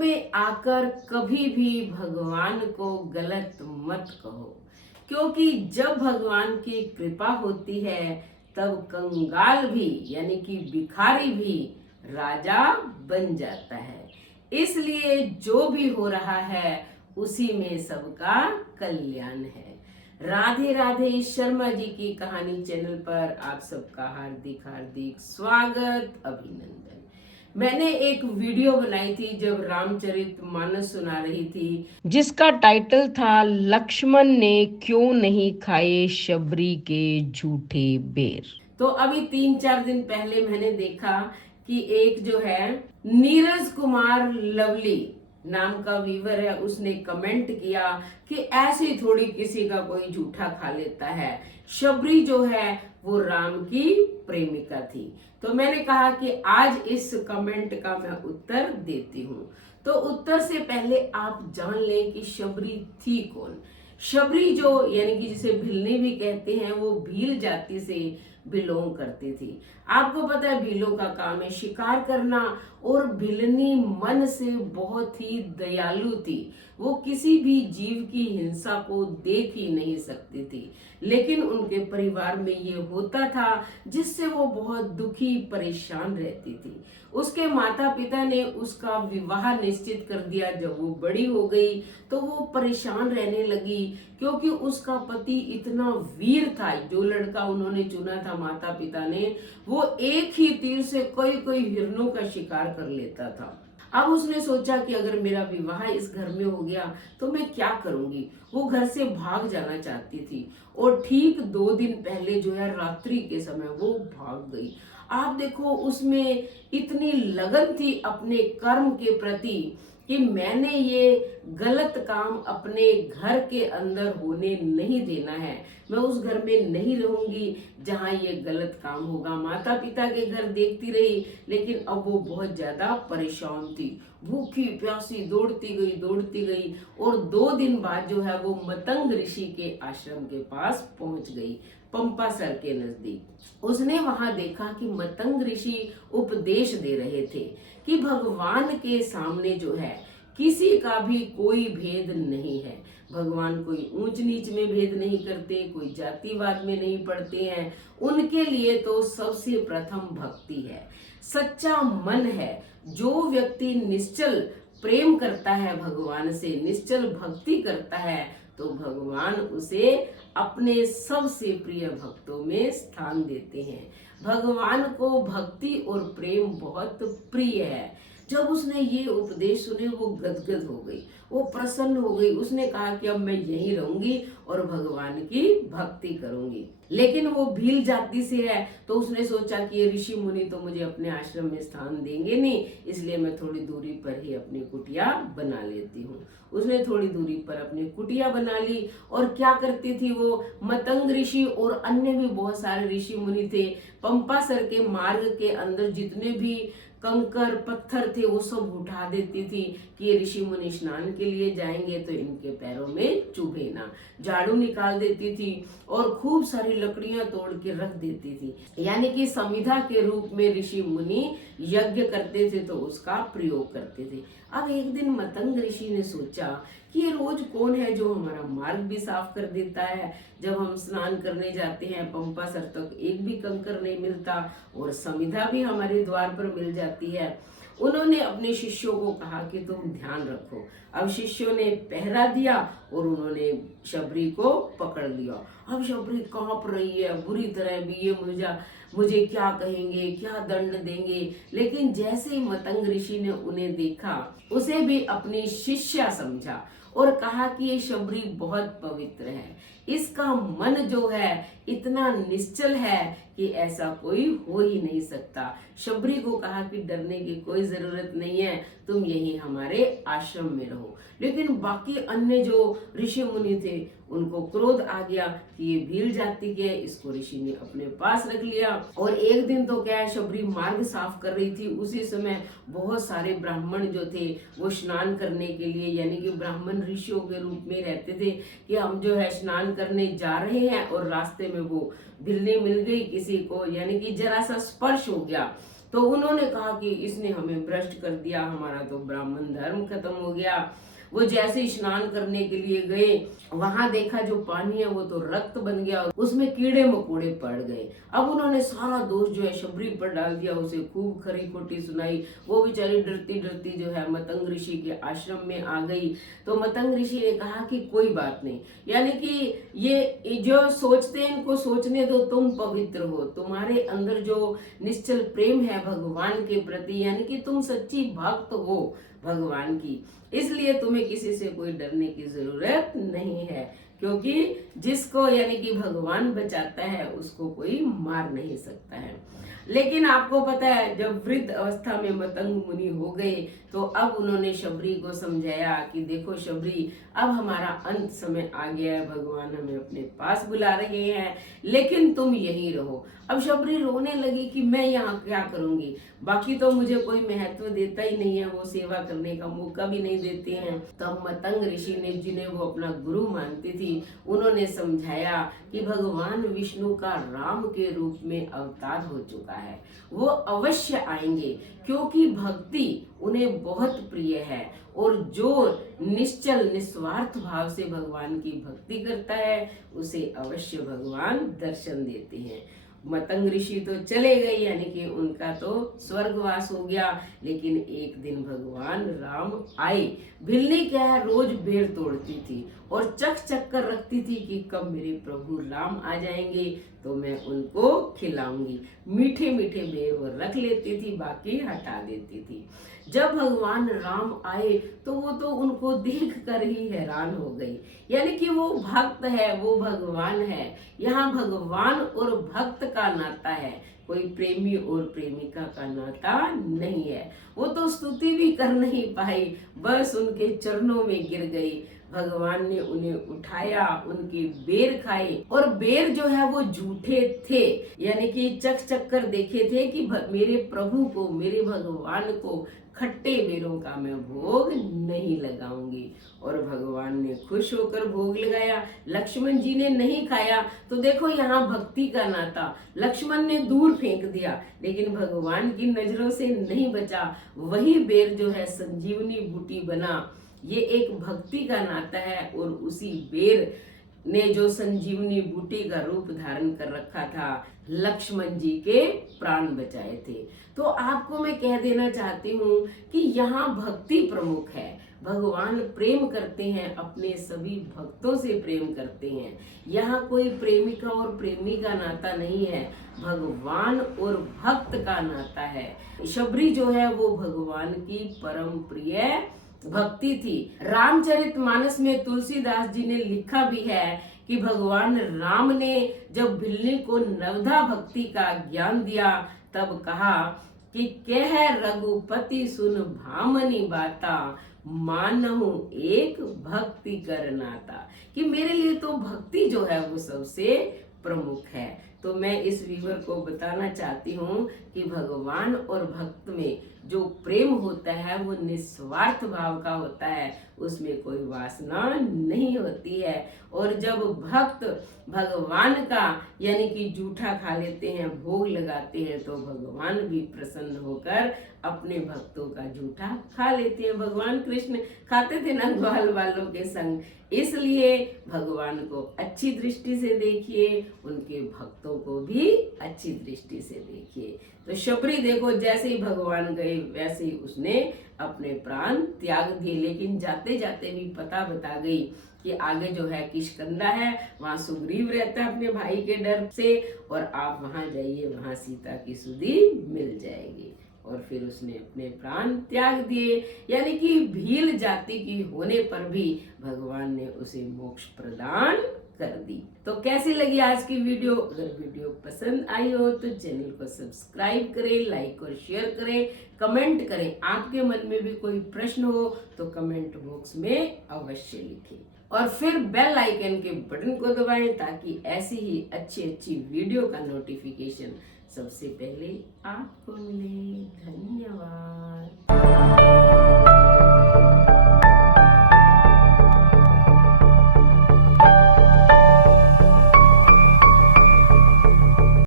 में आकर कभी भी भगवान को गलत मत कहो, क्योंकि जब भगवान की कृपा होती है तब कंगाल भी यानी कि भिखारी भी राजा बन जाता है। इसलिए जो भी हो रहा है उसी में सबका कल्याण है। राधे राधे। शर्मा जी की कहानी चैनल पर आप सबका हार्दिक हार्दिक स्वागत, अभिनंदन। मैंने एक वीडियो बनाई थी जब रामचरितमानस सुना रही थी, जिसका टाइटल था लक्ष्मण ने क्यों नहीं खाए शबरी के झूठे बेर। तो अभी 3-4 दिन पहले मैंने देखा कि एक जो है नीरज कुमार लवली नाम का व्यूवर है, उसने कमेंट किया कि ऐसे थोड़ी किसी का कोई झूठा खा लेता है, शबरी जो है वो राम की प्रेमिका थी। तो मैंने कहा कि आज इस कमेंट का मैं उत्तर देती हूँ। तो उत्तर से पहले आप जान लें कि शबरी थी कौन। शबरी जो यानी कि जिसे भिलनी भी कहते हैं, वो भील जाति से बिलोंग करती थी। आपको पता है भीलों का काम है शिकार करना, और भिलनी मन से बहुत ही दयालु थी। वो किसी भी जीव की हिंसा को देख ही नहीं सकती थी, लेकिन उनके परिवार में ये होता था जिससे वो बहुत दुखी परेशान रहती थी। उसके माता पिता ने उसका विवाह निश्चित कर दिया। जब वो बड़ी हो गई तो वो परेशान रहने लगी, क्योंकि उसका पति इतना वीर था। जो लड़का उन्होंने चुना था माता पिता ने, वो एक ही तीर से कई कई हिरणों का शिकार कर लेता था। अब उसने सोचा कि अगर मेरा विवाह इस घर में हो गया तो मैं क्या करूंगी। वो घर से भाग जाना चाहती थी, और ठीक 2 दिन पहले जो है रात्रि के समय वो भाग गई। आप देखो उसमें इतनी लगन थी अपने कर्म के प्रति कि मैंने ये गलत काम अपने घर के अंदर होने नहीं देना है। मैं उस घर में नहीं रहूंगी जहां ये गलत काम होगा। माता पिता के घर देखती रही, लेकिन अब वो बहुत ज्यादा परेशान थी। भूखी प्यासी दौड़ती गई, और 2 दिन बाद जो है वो मतंग ऋषि के आश्रम के पास पहुंच गई, पंपासर के नजदीक। उसने वहां देखा कि मतंग ऋषि उपदेश दे रहे थे कि भगवान के सामने जो है किसी का भी कोई भेद नहीं है। भगवान कोई ऊंच नीच में भेद नहीं करते, कोई जातिवाद में नहीं पड़ते हैं। उनके लिए तो सबसे प्रथम भक्ति है, सच्चा मन है। जो व्यक्ति निश्चल प्रेम करता है भगवान से, निश्चल भक्ति करता है, तो भगवान उसे अपने सबसे प्रिय भक्तों में स्थान देते हैं। भगवान को भक्ति और प्रेम बहुत प्रिय है। जब उसने ये उपदेश सुने वो गदगद हो गई, वो प्रसन्न हो गई। उसने कहा कि अब मैं यहीं रहूंगी और भगवान की भक्ति करूंगी। लेकिन वो भील जाति से है, तो उसने सोचा कि ये ऋषि मुनि तो मुझे अपने आश्रम में स्थान देंगे नहीं, इसलिए मैं थोड़ी दूरी पर ही अपनी कुटिया बना लेती हूँ। उसने थोड़ी दूरी पर अपनी कुटिया बना ली। और क्या करती थी वो, मतंग ऋषि और अन्य भी बहुत सारे ऋषि मुनि थे। पंपासर के मार्ग के अंदर जितने भी कंकर पत्थर थे वो सब उठा देती थी कि ये ऋषि मुनि स्नान के लिए जाएंगे तो इनके पैरों में चुभे ना। झाड़ू निकाल देती थी और खूब सारी लकड़ियां तोड़ के रख देती थी, यानी कि समिधा के रूप में ऋषि मुनि यज्ञ करते थे तो उसका प्रयोग करते थे। अब एक दिन मतंग ऋषि ने सोचा कि ये रोज कौन है जो हमारा मार्ग भी साफ कर देता है। जब हम स्नान करने जाते हैं पंपासर तक एक भी कंकर नहीं मिलता, और समिधा भी हमारे द्वार पर मिल जाती है। उन्होंने अपने शिष्यों को कहा कि तुम ध्यान रखो। अब शिष्यों ने पहरा दिया और उन्होंने शबरी को पकड़ लिया। अब शबरी कांप रही है बुरी तरह भी, ये मुझे क्या कहेंगे, क्या दंड देंगे। लेकिन जैसे ही मतंग ऋषि ने उन्हें देखा, उसे भी अपनी शिष्या समझा और कहा कि ये शबरी बहुत पवित्र है, इसका मन जो है इतना निश्चल है कि ऐसा कोई हो ही नहीं सकता। शबरी को कहा कि डरने की कोई जरूरत नहीं है, तुम यहीं हमारे आश्रम में रहो। लेकिन बाकी अन्य जो ऋषि मुनि थे उनको क्रोध आ गया कि ये भील जाति के, इसको ऋषि ने अपने पास रख लिया। और एक दिन तो क्या है, शबरी मार्ग साफ कर रही थी, उसी समय बहुत सारे ब्राह्मण जो थे वो स्नान करने के लिए, यानी कि ब्राह्मण ऋषियों के रूप में रहते थे कि हम जो है स्नान करने जा रहे हैं, और रास्ते में वो भिलनी मिल गई किसी को, यानी कि जरा सा स्पर्श हो गया तो उन्होंने कहा कि इसने हमें भ्रष्ट कर दिया, हमारा तो ब्राह्मण धर्म खत्म हो गया। वो जैसे स्नान करने के लिए गए, वहां देखा जो पानी है वो तो रक्त बन गया, उसमें कीड़े मकोड़े पड़ गए। अब उन्होंने सारा दोष जो है शबरी पर डाल दिया, उसे खूब खरी खोटी सुनाई। वो बेचारी डरती डरती जो है मतंग ऋषि के आश्रम में आ गई। तो मतंग ऋषि ने कहा कि कोई बात नहीं, यानी कि ये जो सोचते हैं इनको सोचने दो, तुम पवित्र हो, तुम्हारे अंदर जो निश्चल प्रेम है भगवान के प्रति, यानी कि तुम सच्ची भक्त हो भगवान की, इसलिए तुम्हें किसी से कोई डरने की जरूरत नहीं है, क्योंकि जिसको यानी कि भगवान बचाता है उसको कोई मार नहीं सकता है। लेकिन आपको पता है जब वृद्ध अवस्था में मतंग मुनि हो गए तो अब उन्होंने शबरी को समझाया कि देखो शबरी, अब हमारा अंत समय आ गया है, भगवान हमें अपने पास बुला रहे हैं, लेकिन तुम यहीं रहो। अब शबरी रोने लगी कि मैं यहाँ क्या करूंगी, बाकी तो मुझे कोई महत्व देता ही नहीं है, वो सेवा करने का मौका भी नहीं देते हैं। तब मतंग ऋषि ने, जिन्हें वो अपना गुरु मानती थी, उन्होंने समझाया कि भगवान विष्णु का राम के रूप में अवतार हो चुका है, वो अवश्य आएंगे, क्योंकि भक्ति उन्हें बहुत प्रिय है, और जो निश्चल निस्वार्थ भाव से भगवान की भक्ति करता है उसे अवश्य भगवान दर्शन देते हैं। मतंग ऋषि तो चले गए, यानी कि उनका तो स्वर्गवास हो गया। लेकिन एक दिन भगवान राम आए। बिल्ली क्या है, रोज बेर तोड़ती थी और चख चख कर रखती थी कि कब मेरे प्रभु राम आ जाएंगे तो मैं उनको खिलाऊंगी। मीठे मीठे बेर वो रख लेती थी, बाकी हटा देती थी। जब भगवान राम आए तो वो तो उनको देख कर ही हैरान हो गई, यानी कि वो भक्त है, वो भगवान है। यहाँ भगवान और भक्त का नाता है, कोई प्रेमी और प्रेमिका का नाता नहीं है। वो तो स्तुति भी कर नहीं पाई, बस उनके चरणों में गिर गई। भगवान ने उन्हें उठाया, उनके बेर खाए, और बेर जो है वो झूठे थे, यानी कि चख चख कर देखे थे कि मेरे प्रभु को, मेरे भगवान को खट्टे बेरों का मैं भोग नहीं लगाऊंगी। और भगवान ने खुश होकर भोग लगाया। लक्ष्मण जी ने नहीं खाया, तो देखो यहाँ भक्ति का नाता, लक्ष्मण ने दूर फेंक दिया, लेकिन भगवान की नजरों से नहीं बचा। वही बेर जो है संजीवनी बूटी बना। ये एक भक्ति का नाता है, और उसी बेर ने जो संजीवनी बूटी का रूप धारण कर रखा था, लक्ष्मण जी के प्राण बचाए थे। तो आपको मैं कह देना चाहती हूँ कि यहाँ भक्ति प्रमुख है। भगवान प्रेम करते हैं, अपने सभी भक्तों से प्रेम करते हैं। यहाँ कोई प्रेमिका और प्रेमी का नाता नहीं है, भगवान और भक्त का नाता है। शबरी जो है वो भगवान की परम प्रिय भक्ति थी। रामचरितमानस में तुलसीदास जी ने लिखा भी है कि भगवान राम ने जब बिल्ली को नवधा भक्ति का ज्ञान दिया तब कहा कि कह रघुपति सुन भामनी बाता, मानहु एक भक्ति कर नाता, कि मेरे लिए तो भक्ति जो है वो सबसे प्रमुख है। तो मैं इस व्यूअर को बताना चाहती हूँ कि भगवान और भक्त में जो प्रेम होता है वो निस्वार्थ भाव का होता है, उसमें कोई वासना नहीं होती है। और जब भक्त भगवान का यानी कि जूठा खा लेते हैं, भोग लगाते हैं, तो भगवान भी प्रसन्न होकर अपने भक्तों का जूठा खा लेते हैं। भगवान कृष्ण खाते थे ना ग्वाल वालों के संग, इसलिए भगवान को अच्छी दृष्टि से देखिए, उनके भक्तों को भी अच्छी दृष्टि से देखिए। तो शबरी देखो जैसे ही भगवान गए वैसे ही उसने अपने प्राण त्याग दिए, लेकिन जाते जाते भी पता बता गई कि आगे जो है किष्किंधा है, वहाँ सुग्रीव रहता है अपने भाई के डर से, और आप वहाँ जाइए, वहाँ सीता की सुधि मिल जाएगी। और फिर उसने अपने प्राण त्याग दिए, यानी कि भील जाति की होने पर भी भगवान ने उसे मोक्ष प्रदान कर दी। तो कैसी लगी आज की वीडियो? अगर वीडियो पसंद आई हो तो चैनल को सब्सक्राइब करें, लाइक और शेयर करें, कमेंट करें। आपके मन में भी कोई प्रश्न हो तो कमेंट बॉक्स में अवश्य लिखें, और फिर बेल आइकन के बटन को दबाएं ताकि ऐसी ही अच्छी वीडियो का नोटिफिकेशन सबसे पहले आपको मिले। धन्यवाद।